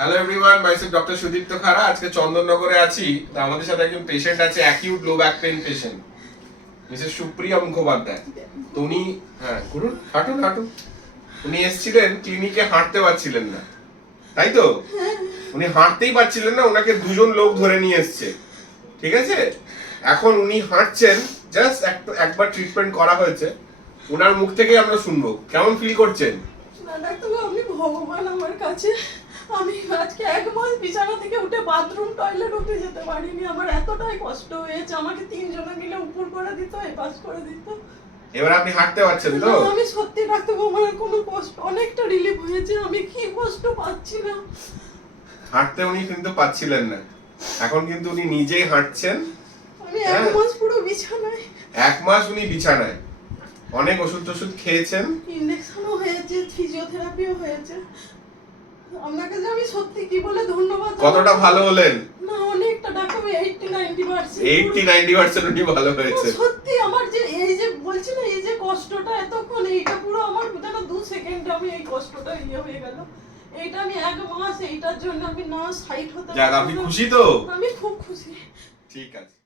Hello everyone, myself doctor Sudipta খাড়া। আজকে চন্দননগরে আছি। আমাদের সাথে একজন পেশেন্ট আছে, acute low back pain patient, Mrs Supriya Mukhopadhyay. তো উনি করুন, হাঁটুন হাঁটুন। উনি এসেছিলেন ক্লিনিকে, হাঁটতে পারছিলেন না, তাই তো? উনি হাঁটতেই পারছিলেন না, ওনাকে দুজন লোক ধরে নিয়ে এসছে, ঠিক আছে? এখন উনি হাঁটছেন, জাস্ট একবার ট্রিটমেন্ট করা হয়েছে। ওনার মুখ থেকে আমরা শুনবো কেমন ফিল করছেন। ডাক্তারবাবু, আপনি ভগবান আমার কাছে। আমি আজকে 1 মাস বিছানা থেকে উঠে বাথরুম টয়লেট অব্দি যেতে পারিনি। আমার এতটাই কষ্ট হয়েছে। আমাকে 3 জনে মিলে উপর করে দিত, এই পাশ করে দিত। এবার আপনি হাঁটতে পারছেন তো? আমি সত্যি ডাক্তারবাবু, আমার কোনো কষ্ট অনেকটা রিলিফ হয়েছে। আমি কি কষ্ট পাচ্ছি না। হাঁটতে উনি কিন্তু পাচ্ছিলেন না, এখন কিন্তু উনি নিজেই হাঁটছেন। আমি 1 মাস পুরো বিছানায়। 1 মাস উনি বিছানায়, অনেক ওষুধ খেয়েছেন, ইনজেকশনও হয়েছে, ফিজিওথেরাপিও হয়েছে। আপনাকে যে আমি সত্যি কি বলে ধন্যবাদ। কতটা ভালো হলেন? না, অনেকটা ডাক্তারবাবু, 80-90%। 80-90% উনি ভালো হয়েছে। সত্যি আমার যে এই যে বলছি না, এই যে কষ্টটা এতক্ষণ, এইটা পুরো আমার যেন 2 সেকেন্ডে আমি এই কষ্টটা হয়ে গেল। এইটা আমি 1 মাস এইটার জন্য আমি না সাইড হতে। যাক, আপনি খুশি তো? আমি খুব খুশি। ঠিক আছে।